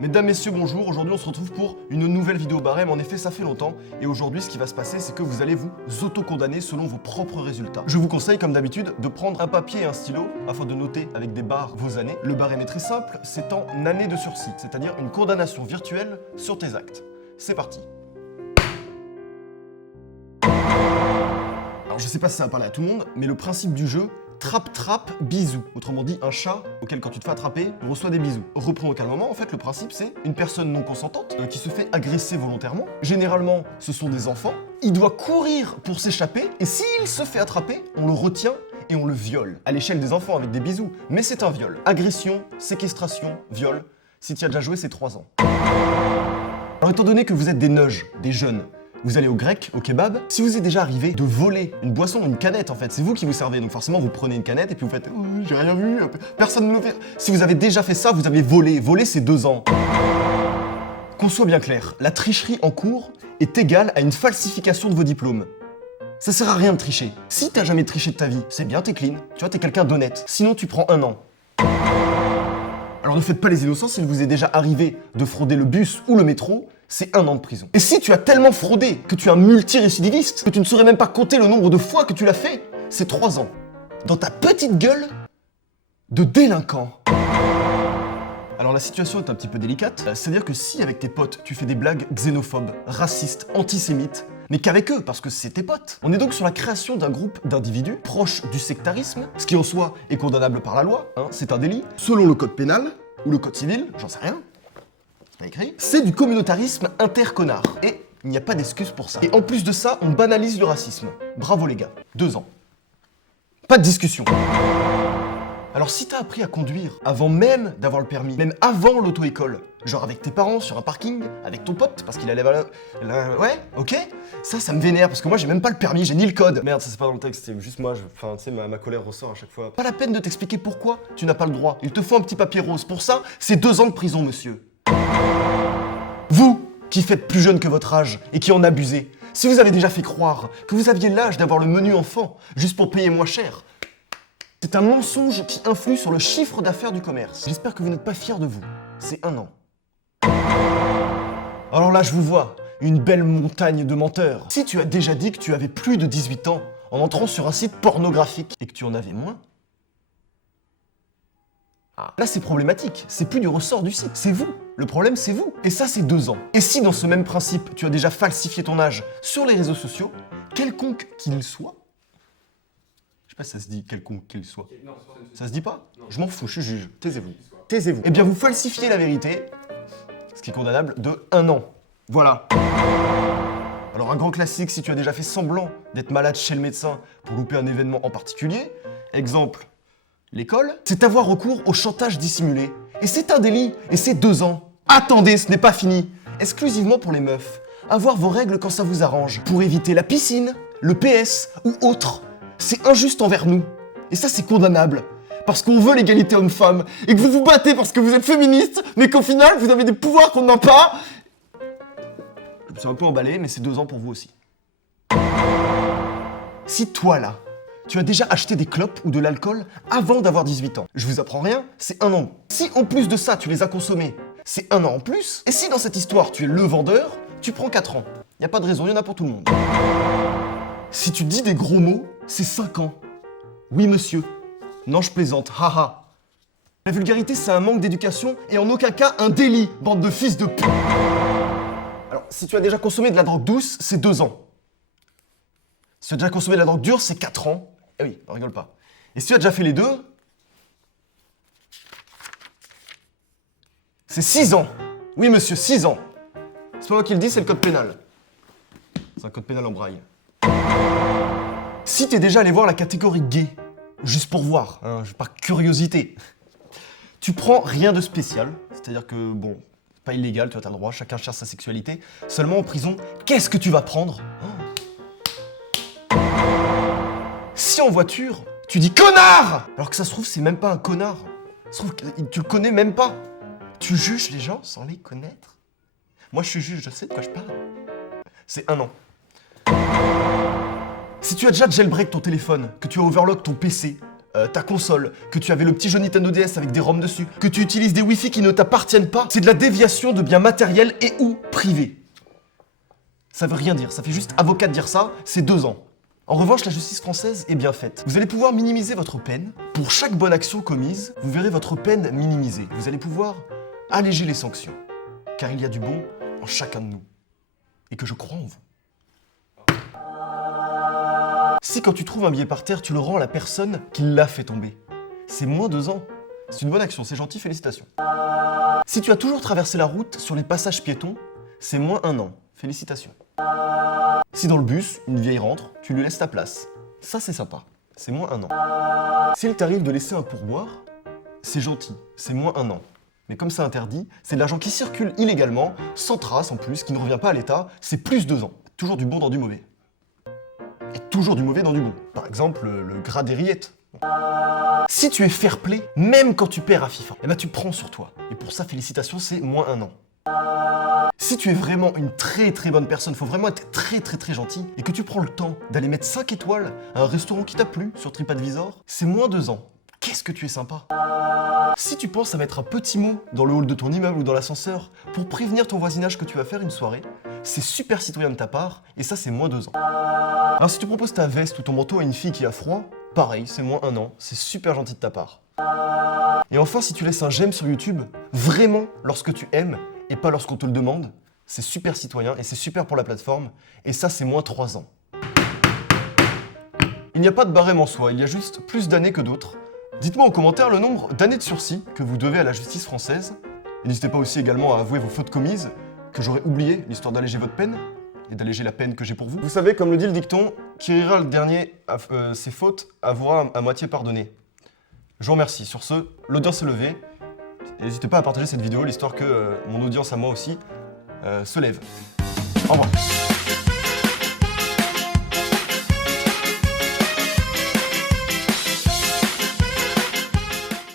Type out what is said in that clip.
Mesdames, messieurs, bonjour. Aujourd'hui, on se retrouve pour une nouvelle vidéo barème. En effet, ça fait longtemps. Et aujourd'hui, ce qui va se passer, c'est que vous allez vous auto-condamner selon vos propres résultats. Je vous conseille, comme d'habitude, de prendre un papier et un stylo afin de noter avec des barres vos années. Le barème est très simple, c'est en année de sursis, c'est-à-dire une condamnation virtuelle sur tes actes. C'est parti. Alors, je sais pas si ça va parler à tout le monde, mais le principe du jeu, trappe-trappe, bisou. Autrement dit, un chat auquel quand tu te fais attraper, on reçoit des bisous. Reprenons calmement, en fait, le principe c'est une personne non consentante qui se fait agresser volontairement. Généralement, ce sont des enfants. Il doit courir pour s'échapper et s'il se fait attraper, on le retient et on le viole. À l'échelle des enfants avec des bisous, mais c'est un viol. Agression, séquestration, viol. Si tu as déjà joué, c'est 3 ans. Alors étant donné que vous êtes des neuges, des jeunes, vous allez au grec, au kebab. Si vous est déjà arrivé de voler une boisson, une canette en fait, c'est vous qui vous servez. Donc forcément, vous prenez une canette et puis vous faites j'ai rien vu, personne ne me le fait. Si vous avez déjà fait ça, vous avez volé. Voler, c'est 2 ans. Qu'on soit bien clair, la tricherie en cours est égale à une falsification de vos diplômes. Ça sert à rien de tricher. Si t'as jamais triché de ta vie, c'est bien, t'es clean. Tu vois, t'es quelqu'un d'honnête. Sinon, tu prends 1 an. Alors ne faites pas les innocents, s'il vous est déjà arrivé de frauder le bus ou le métro, c'est 1 an de prison. Et si tu as tellement fraudé que tu es un multirécidiviste, que tu ne saurais même pas compter le nombre de fois que tu l'as fait, c'est 3 ans. Dans ta petite gueule de délinquant. Alors la situation est un petit peu délicate, c'est-à-dire que si avec tes potes tu fais des blagues xénophobes, racistes, antisémites, mais qu'avec eux, parce que c'est tes potes. On est donc sur la création d'un groupe d'individus proches du sectarisme, ce qui en soi est condamnable par la loi, c'est un délit, selon le code pénal, ou le code civil, j'en sais rien. Pas écrit. C'est du communautarisme interconnard. Et il n'y a pas d'excuse pour ça. Et en plus de ça, on banalise le racisme. Bravo les gars. 2 ans. Pas de discussion. Alors si t'as appris à conduire avant même d'avoir le permis, même avant l'auto-école, genre avec tes parents sur un parking, avec ton pote, parce qu'il allait ouais, ok, ça me vénère, parce que moi j'ai même pas le permis, j'ai ni le code. Merde, ça c'est pas dans le texte, c'est juste moi, enfin tu sais, ma colère ressort à chaque fois. Pas la peine de t'expliquer pourquoi tu n'as pas le droit. Il te faut un petit papier rose. Pour ça, c'est 2 ans de prison, monsieur. Vous, qui faites plus jeune que votre âge et qui en abusez, si vous avez déjà fait croire que vous aviez l'âge d'avoir le menu enfant juste pour payer moins cher, c'est un mensonge qui influe sur le chiffre d'affaires du commerce. J'espère que vous n'êtes pas fiers de vous. C'est 1 an. Alors là, je vous vois, une belle montagne de menteurs. Si tu as déjà dit que tu avais plus de 18 ans en entrant sur un site pornographique et que tu en avais moins, là c'est problématique, c'est plus du ressort du site, c'est vous. Le problème c'est vous. Et ça c'est 2 ans. Et si dans ce même principe, tu as déjà falsifié ton âge sur les réseaux sociaux, quelconque qu'il soit, je sais pas si ça se dit quelconque qu'il soit. Non, ça se dit pas? Non. Je m'en fous, je suis juge. Taisez-vous. Taisez-vous. Eh bien vous falsifiez la vérité, ce qui est condamnable de 1 an. Voilà. Alors un grand classique, si tu as déjà fait semblant d'être malade chez le médecin pour louper un événement en particulier, exemple, l'école, c'est avoir recours au chantage dissimulé. Et c'est un délit, et c'est 2 ans. Attendez, ce n'est pas fini. Exclusivement pour les meufs. Avoir vos règles quand ça vous arrange. Pour éviter la piscine, le PS ou autre. C'est injuste envers nous. Et ça, c'est condamnable. Parce qu'on veut l'égalité homme-femme. Et que vous vous battez parce que vous êtes féministe, mais qu'au final, vous avez des pouvoirs qu'on n'a pas. Je me suis un peu emballé, mais c'est 2 ans pour vous aussi. Si toi, là, tu as déjà acheté des clopes ou de l'alcool avant d'avoir 18 ans. Je vous apprends rien, c'est 1 an. Si en plus de ça, tu les as consommés, c'est 1 an en plus. Et si dans cette histoire, tu es le vendeur, tu prends 4 ans. Y a pas de raison, y en a pour tout le monde. Si tu dis des gros mots, c'est 5 ans. Oui, monsieur. Non, je plaisante, haha. La vulgarité, c'est un manque d'éducation et en aucun cas un délit, bande de fils de p... Alors, si tu as déjà consommé de la drogue douce, c'est 2 ans. Si tu as déjà consommé de la drogue dure, c'est 4 ans. Eh oui, on rigole pas. Et si tu as déjà fait les deux, c'est 6 ans. Oui, monsieur, 6 ans. C'est pas moi qui le dis, c'est le code pénal. C'est un code pénal en braille. Si t'es déjà allé voir la catégorie gay, juste pour voir, par curiosité, tu prends rien de spécial. C'est-à-dire que, bon, c'est pas illégal, tu as le droit, chacun cherche sa sexualité. Seulement en prison, qu'est-ce que tu vas prendre ? Si en voiture, tu dis connard, alors que ça se trouve, c'est même pas un connard. Ça se trouve que tu le connais même pas. Tu juges les gens sans les connaître. Moi, je suis juge, je sais de quoi je parle. C'est 1 an. Si tu as déjà jailbreak ton téléphone, que tu as overlock ton PC, ta console, que tu avais le petit jeu Nintendo DS avec des ROM dessus, que tu utilises des Wi-Fi qui ne t'appartiennent pas, c'est de la déviation de biens matériels et ou privés. Ça veut rien dire, ça fait juste avocat de dire ça, c'est 2 ans. En revanche, la justice française est bien faite. Vous allez pouvoir minimiser votre peine. Pour chaque bonne action commise, vous verrez votre peine minimisée. Vous allez pouvoir alléger les sanctions. Car il y a du bon en chacun de nous. Et que je crois en vous. Si quand tu trouves un billet par terre, tu le rends à la personne qui l'a fait tomber, c'est moins 2 ans. C'est une bonne action, c'est gentil, félicitations. Si tu as toujours traversé la route sur les passages piétons, c'est moins 1 an. Félicitations. Si dans le bus, une vieille rentre, tu lui laisses ta place. Ça, c'est sympa. C'est moins 1 an. S'il t'arrive de laisser un pourboire, c'est gentil. C'est moins 1 an. Mais comme c'est interdit, c'est de l'argent qui circule illégalement, sans trace en plus, qui ne revient pas à l'État, c'est plus 2 ans. Toujours du bon dans du mauvais. Et toujours du mauvais dans du bon. Par exemple, le gras des rillettes. Si tu es fair play, même quand tu perds à FIFA, eh ben tu prends sur toi. Et pour ça, félicitations, c'est moins 1 an. Si tu es vraiment une très bonne personne, faut vraiment être très gentil, et que tu prends le temps d'aller mettre 5 étoiles à un restaurant qui t'a plu sur TripAdvisor, c'est moins 2 ans. Qu'est-ce que tu es sympa. Si tu penses à mettre un petit mot dans le hall de ton immeuble ou dans l'ascenseur pour prévenir ton voisinage que tu vas faire une soirée, c'est super citoyen de ta part, et ça c'est moins 2 ans. Alors si tu proposes ta veste ou ton manteau à une fille qui a froid, pareil, c'est moins 1 an, c'est super gentil de ta part. Et enfin, si tu laisses un j'aime sur YouTube, vraiment lorsque tu aimes, et pas lorsqu'on te le demande, c'est super citoyen et c'est super pour la plateforme, et ça c'est moins 3 ans. Il n'y a pas de barème en soi, il y a juste plus d'années que d'autres. Dites-moi en commentaire le nombre d'années de sursis que vous devez à la justice française, et n'hésitez pas aussi également à avouer vos fautes commises, que j'aurais oublié, l'histoire d'alléger votre peine, et d'alléger la peine que j'ai pour vous. Vous savez, comme le dit le dicton, qui rira le dernier ses fautes avouera à moitié pardonné. Je vous remercie. Sur ce, l'audience est levée. N'hésitez pas à partager cette vidéo, l'histoire que mon audience à moi aussi se lève. Au revoir.